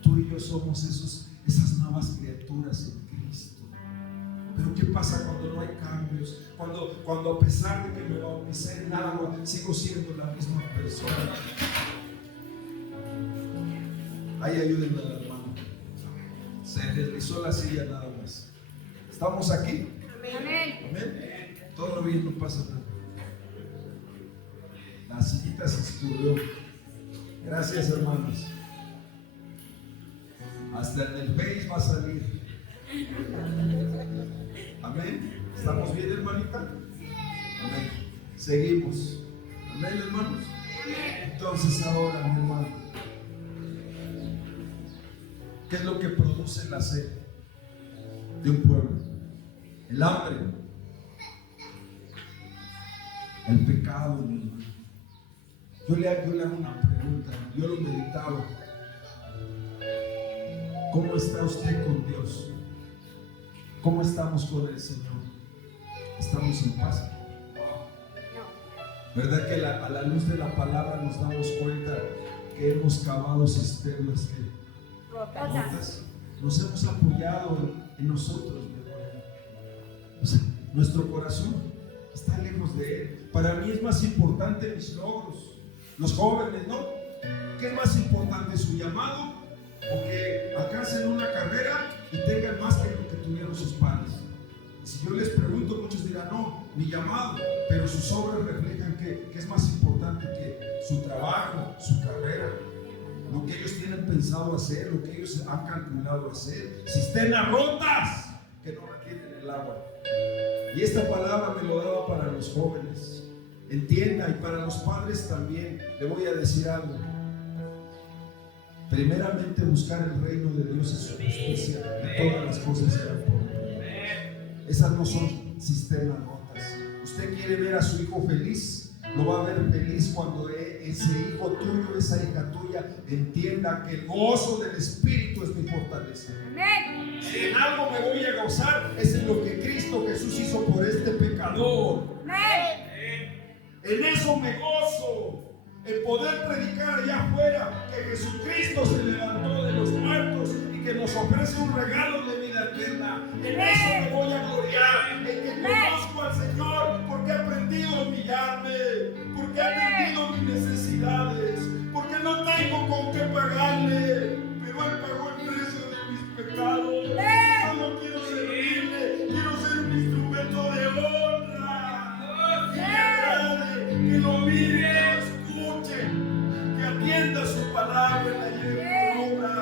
tú y yo somos esas nuevas criaturas en Cristo. Pero ¿qué pasa cuando no hay cambios? Cuando a pesar de que me bauticé en agua, sigo siendo la misma persona. Ahí ayúdenme al hermano. Se deslizó la silla nada más. ¿Estamos aquí? Amén. Amén. Todo bien, no pasa nada. La sillita se escurrió. Gracias, hermanos. Hasta en el Face va a salir. Amén. ¿Estamos bien, hermanita? Amén. Seguimos. Amén, hermanos. Entonces ahora, mi hermano, ¿qué es lo que produce la sed de un pueblo? El hambre, el pecado, mi hermano. Yo le hago una pregunta, yo lo meditaba. ¿Cómo está usted con Dios? ¿Cómo estamos con el Señor? ¿Estamos en paz? ¿Verdad que a la luz de la palabra nos damos cuenta que hemos cavado cisternas rotas? Nos hemos apoyado en nosotros, mi hermano. O sea, nuestro corazón está lejos de Él. Para mí es más importante mis logros. Los jóvenes, ¿no? ¿Qué es más importante, su llamado o que alcancen una carrera y tengan más que lo que tuvieron sus padres? Y si yo les pregunto, muchos dirán, no, mi llamado, pero sus obras reflejan que es más importante que su trabajo, su carrera, lo que ellos tienen pensado hacer, lo que ellos han calculado hacer. Cisternas rotas que no retienen el agua. Y esta palabra me lo daba para los jóvenes. Entienda, y para los padres también. Le voy a decir algo. Primeramente, buscar el reino de Dios y su justicia, y todas las cosas serán por Él. Esas no son cisternas rotas. Usted quiere ver a su hijo feliz, lo va a ver feliz cuando ese hijo tuyo, esa hija tuya, entienda que el gozo del Espíritu es mi fortaleza. Si en algo me voy a gozar, es en lo que Cristo Jesús hizo por este pecador. En eso me gozo. El poder predicar allá afuera que Jesucristo se levantó de los muertos y que nos ofrece un regalo de vida eterna. En eso me voy a gloriar, en que conozco al Señor, porque aprendí aprendido a humillarme, porque ha entendido mis necesidades, porque no tengo con qué pagarle, pero Él pagó el precio de mis pecados. Solo quiero servirle, quiero ser un instrumento de honra, que le agrade, que lo mire, que lo escuche, que atienda su palabra y la lleve por obra.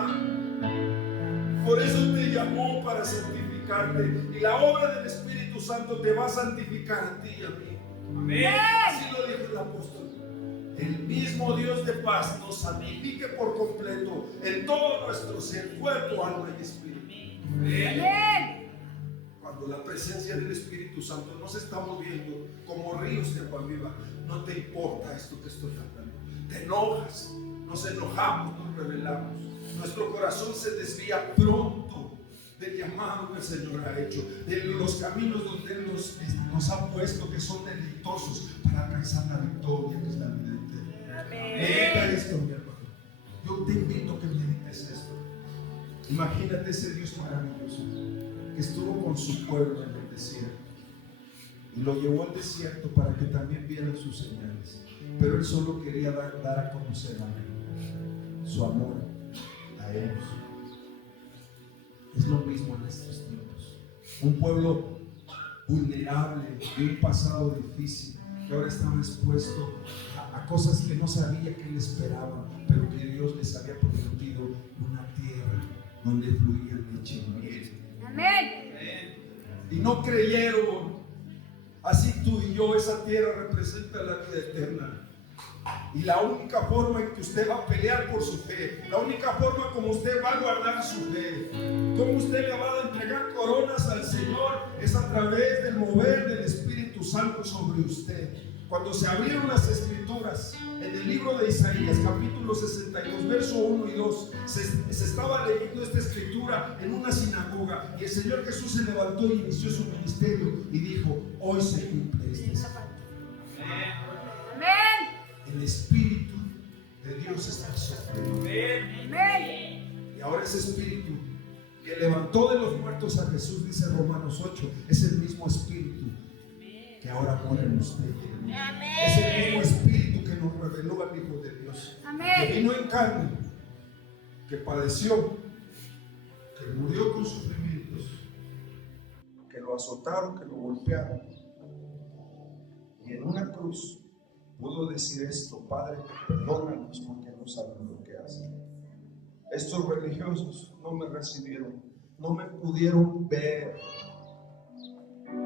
Por eso te llamó, para santificarte, y la obra del Espíritu Santo te va a santificar a ti y a mí. Amén. Así lo dijo el apóstol. El mismo Dios de paz nos santifique por completo en todo nuestro ser, cuerpo, alma y espíritu. Amén. Cuando la presencia del Espíritu Santo nos está moviendo como ríos de agua viva, no te importa esto que estoy hablando. Te enojas, nos enojamos, nos rebelamos. Nuestro corazón se desvía pronto del llamado que el Señor ha hecho, de los caminos donde Él nos ha puesto, que son deleitosos para alcanzar la victoria, que es la vida eterna. Medita esto, mi hermano. Yo te invito a que medites esto. Imagínate ese Dios maravilloso que estuvo con su pueblo en el desierto y lo llevó al desierto para que también vieran sus señales, pero Él solo quería dar a conocer a Él, su amor a ellos. Es lo mismo en estos tiempos. Un pueblo vulnerable, de un pasado difícil, que ahora estaba expuesto a cosas que no sabía que le esperaban, pero que Dios les había prometido una tierra donde fluía leche y miel. Amén. Y no creyeron. Así tú y yo, esa tierra representa la vida eterna. Y la única forma en que usted va a pelear por su fe, la única forma como usted va a guardar su fe, como usted le va a entregar coronas al Señor, es a través del mover del Espíritu Santo sobre usted. Cuando se abrieron las Escrituras en el libro de Isaías, capítulo 62, verso 1 y 2, se estaba leyendo esta escritura en una sinagoga, y el Señor Jesús se levantó y inició su ministerio y dijo: hoy se cumple este Amén. El Espíritu de Dios está sobre mí. Amén. Y ahora ese Espíritu que levantó de los muertos a Jesús, dice Romanos 8, es el mismo Espíritu que ahora mora en usted. Es el mismo Espíritu que nos reveló al Hijo de Dios. Amén. Que vino en carne, que padeció, que murió con sufrimientos, que lo azotaron, que lo golpearon, y en una cruz pudo decir esto: Padre, perdónanos porque no saben lo que hacen. Estos religiosos no me recibieron, no me pudieron ver.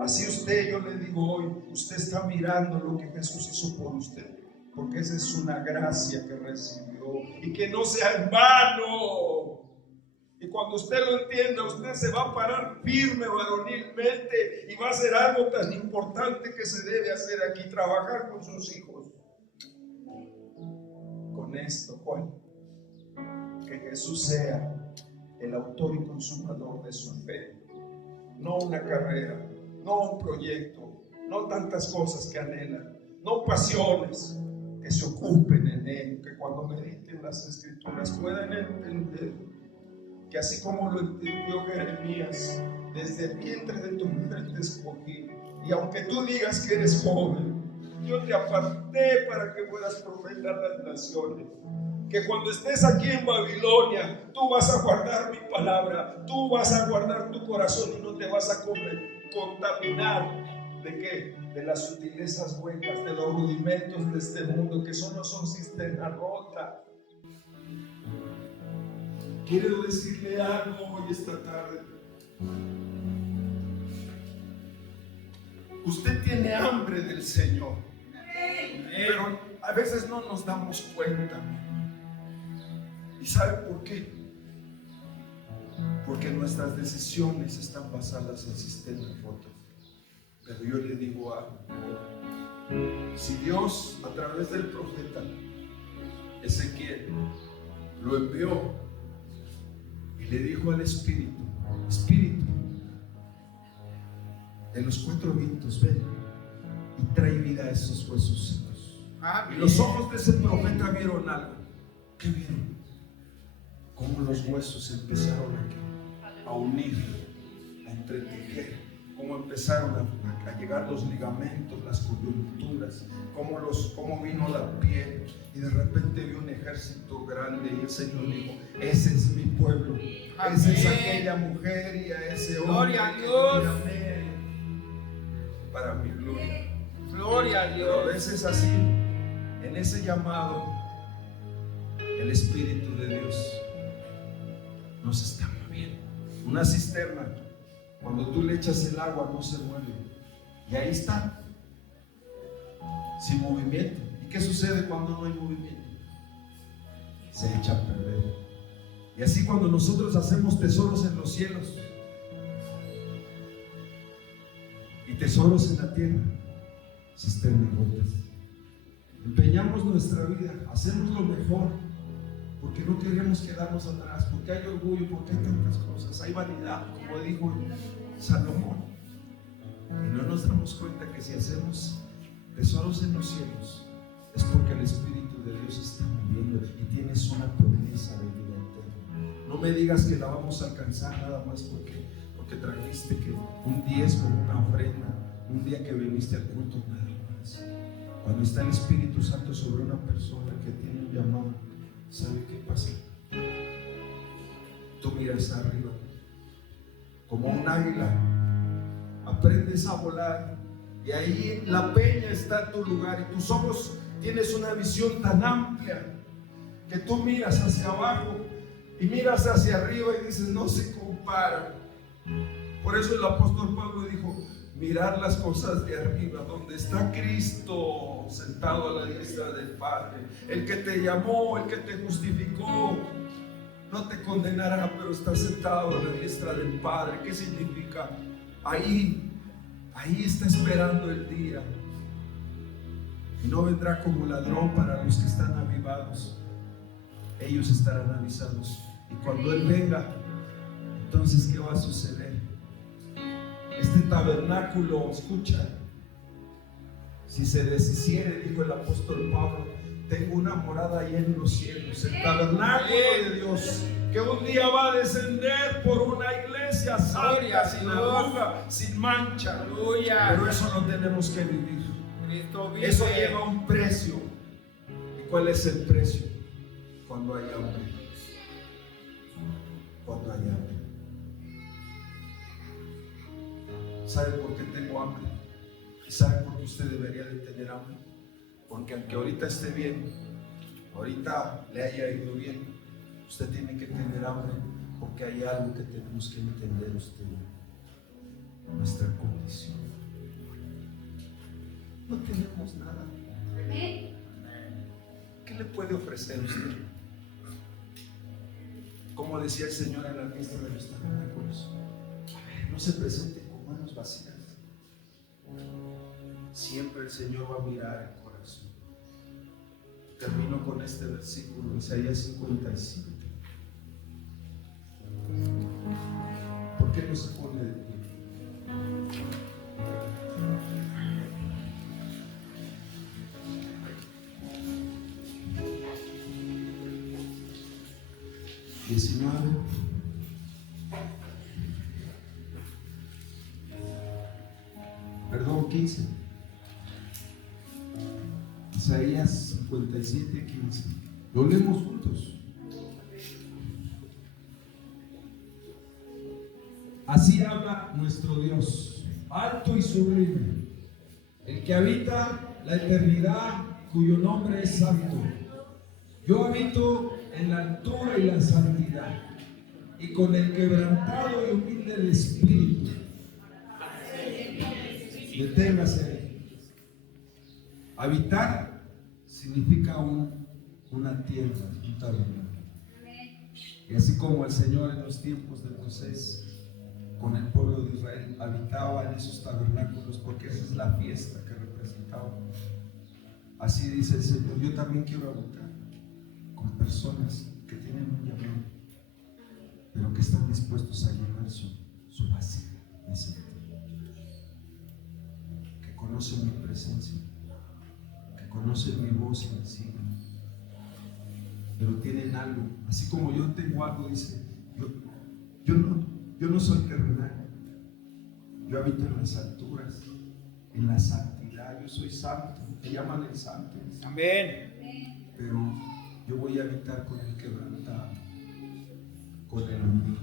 Así usted, yo le digo hoy, usted está mirando lo que Jesús hizo por usted, porque esa es una gracia que recibió, y que no sea en vano. Y cuando usted lo entienda, usted se va a parar firme, varonilmente, y va a hacer algo tan importante que se debe hacer aquí: trabajar con sus hijos. Con esto, ¿cuál? Que Jesús sea el autor y consumador de su fe, no una carrera, no un proyecto, no tantas cosas que anhelan, no pasiones, que se ocupen en Él, que cuando mediten las Escrituras puedan entender que así como lo entendió Jeremías, desde el vientre de tu madre te escogí, y aunque tú digas que eres joven, yo te aparté para que puedas profetar las naciones. Que cuando estés aquí en Babilonia, tú vas a guardar mi palabra, tú vas a guardar tu corazón y no te vas a contaminar. ¿De qué? De las sutilezas huecas, de los rudimentos de este mundo, que solo son cisterna rota. Quiero decirle algo hoy esta tarde. Usted tiene hambre del Señor, pero a veces no nos damos cuenta. ¿Y sabe por qué? Porque nuestras decisiones están basadas en sistemas rotos. Pero yo le digo algo: si Dios, a través del profeta Ezequiel, lo envió y le dijo al Espíritu: Espíritu de los cuatro vientos, ven y trae vida a esos huesos secos. Y los ojos de ese profeta vieron algo. ¿Qué vieron? Cómo los huesos empezaron a unir, a entretejer, cómo empezaron a llegar los ligamentos, las coyunturas, cómo vino la piel, y de repente vi un ejército grande y el Señor dijo: ese es mi pueblo, esa es aquella mujer y a ese hombre Gloria a que Dios. yo llamé para mi gloria. Gloria a Pero a Dios. veces así, en ese llamado, el Espíritu de Dios nos está moviendo. Una cisterna, cuando tú le echas el agua, no se mueve. Y ahí está, sin movimiento. ¿Y qué sucede cuando no hay movimiento? Se echa a perder. Y así cuando nosotros hacemos tesoros en los cielos y tesoros en la tierra, cisternas rotas. Empeñamos nuestra vida, hacemos lo mejor, porque no queremos quedarnos atrás, porque hay orgullo, porque hay tantas cosas, hay vanidad, como dijo Salomón. Y no nos damos cuenta que si hacemos tesoros en los cielos, es porque el Espíritu de Dios está moviendo y tienes una promesa de vida eterna. No me digas que la vamos a alcanzar nada más porque trajiste que un diezmo, una ofrenda, un día que viniste al culto, nada más. Cuando está el Espíritu Santo sobre una persona que tiene un llamado, ¿sabe qué pasa? Tú miras arriba como un águila, aprendes a volar, y ahí la peña está en tu lugar, y tus ojos tienes una visión tan amplia que tú miras hacia abajo y miras hacia arriba y dices: no se compara. Por eso el apóstol Pablo dijo: mirar las cosas de arriba, donde está Cristo sentado a la diestra del Padre, el que te llamó, el que te justificó, no te condenará, pero está sentado a la diestra del Padre. ¿Qué significa? Ahí está esperando el día, y no vendrá como ladrón para los que están avivados. Ellos estarán avisados, y cuando Él venga, entonces ¿qué va a suceder? Este tabernáculo, escucha, si se deshiciere, dijo el apóstol Pablo, tengo una morada ahí en los cielos, el tabernáculo de Dios, que un día va a descender por una iglesia santa, sin arruga, sin mancha. Aleluya. Pero eso no tenemos que vivir. Cristo vive. Eso lleva un precio. ¿Y cuál es el precio? Cuando hay hambre. Cuando hay hambre. ¿Sabe por qué tengo hambre? ¿Sabe por qué usted debería de tener hambre? Porque aunque ahorita esté bien, ahorita le haya ido bien, usted tiene que tener hambre, porque hay algo que tenemos que entender usted: nuestra condición. No tenemos nada. ¿Qué le puede ofrecer usted? Como decía el Señor en la fiesta de los tabernáculos: no se presente con manos vacías. Siempre el Señor va a mirar el corazón. Termino con este versículo, Isaías 57. ¿Por qué no se pone de pie? Perdón, 15. Isaías 57, 15. Lo leemos juntos. Así habla nuestro Dios, alto y sublime, el que habita la eternidad, cuyo nombre es santo. Yo habito en la altura y la santidad, y con el quebrantado y humilde de espíritu. Deténgase ahí. Habitar significa una tierra, un tabernáculo. Y así como el Señor en los tiempos de Moisés, con el pueblo de Israel, habitaba en esos tabernáculos, porque esa es la fiesta que representaba. Así dice el Señor: yo también quiero habitar con personas que tienen un llamado, pero que están dispuestos a llenar su vacío, que conocen mi presencia, que conocen mi voz y me siguen, pero tienen algo. Así como yo tengo algo, dice, yo no soy terrenal, Yo habito en las alturas, en la santidad. Yo soy santo. Me llaman el santo. Amén. Pero yo voy a habitar con el quebrantado, con el humilde,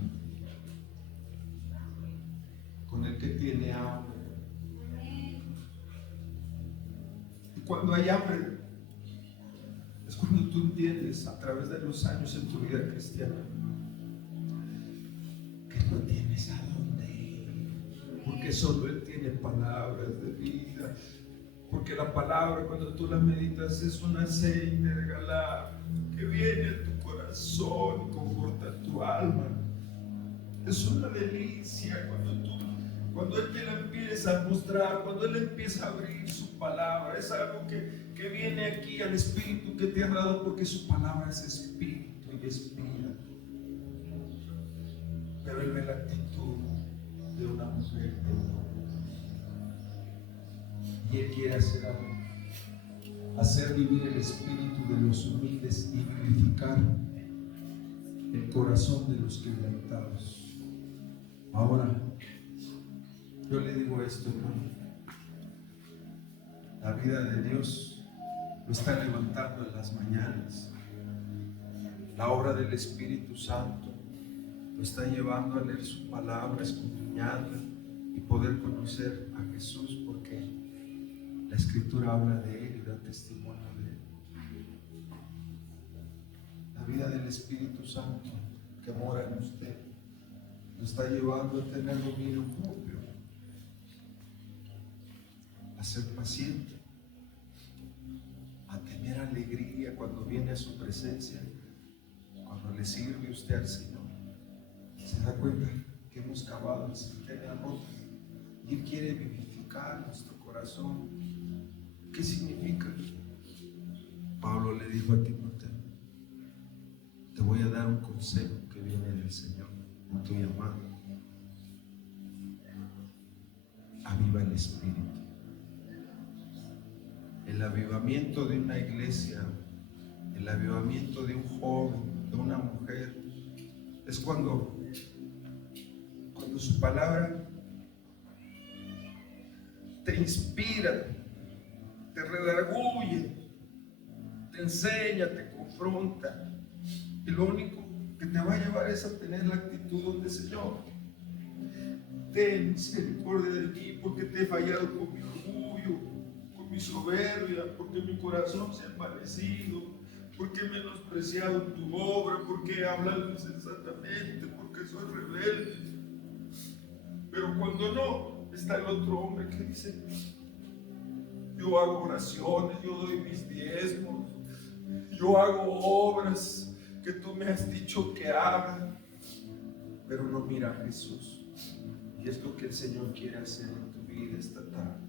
con el que tiene hambre. Y cuando hay hambre, es cuando tú entiendes a través de los años en tu vida cristiana que no tienes a dónde ir, porque solo Él tiene palabras de vida. Porque la palabra, cuando tú la meditas, es un aceite regalado que viene a tu corazón y conforta tu alma. Es una delicia cuando Él te la empieza a mostrar, cuando Él empieza a abrir su palabra. Es algo que viene aquí al Espíritu que te ha dado, porque su palabra es Espíritu y es vida. Pero Él ve la actitud de una mujer, de un hombre. Y Él quiere hacer vivir el espíritu de los humildes y vivificar el corazón de los quebrantados. Ahora, yo le digo esto, hermano. La vida de Dios lo está levantando en las mañanas. La obra del Espíritu Santo lo está llevando a leer su palabra, escudriñarla y poder conocer a Jesús, porque la Escritura habla de Él y da testimonio de Él. La vida del Espíritu Santo que mora en usted lo está llevando a tener dominio propio, a ser paciente, a tener alegría cuando viene a su presencia, cuando le sirve usted al Señor. Se da cuenta que hemos cavado el centenar rotas y Él quiere vivificar nuestro corazón. ¿Qué significa? Pablo le dijo a Timoteo: te voy a dar un consejo que viene del Señor, en tu llamado. Aviva el espíritu. El avivamiento de una iglesia, el avivamiento de un joven, de una mujer, es cuando su palabra te inspira, te redarguye, te enseña, te confronta, y lo único que te va a llevar es a tener la actitud de: Señor, ten misericordia de mí, porque te he fallado con mi orgullo, con mi soberbia, porque mi corazón se ha envanecido, porque he menospreciado tu obra, porque he hablado insensatamente, porque soy rebelde. Pero cuando no, está el otro hombre que dice: yo hago oraciones, yo doy mis diezmos, yo hago obras que tú me has dicho que haga, pero no mira a Jesús. Y es lo que el Señor quiere hacer en tu vida esta tarde.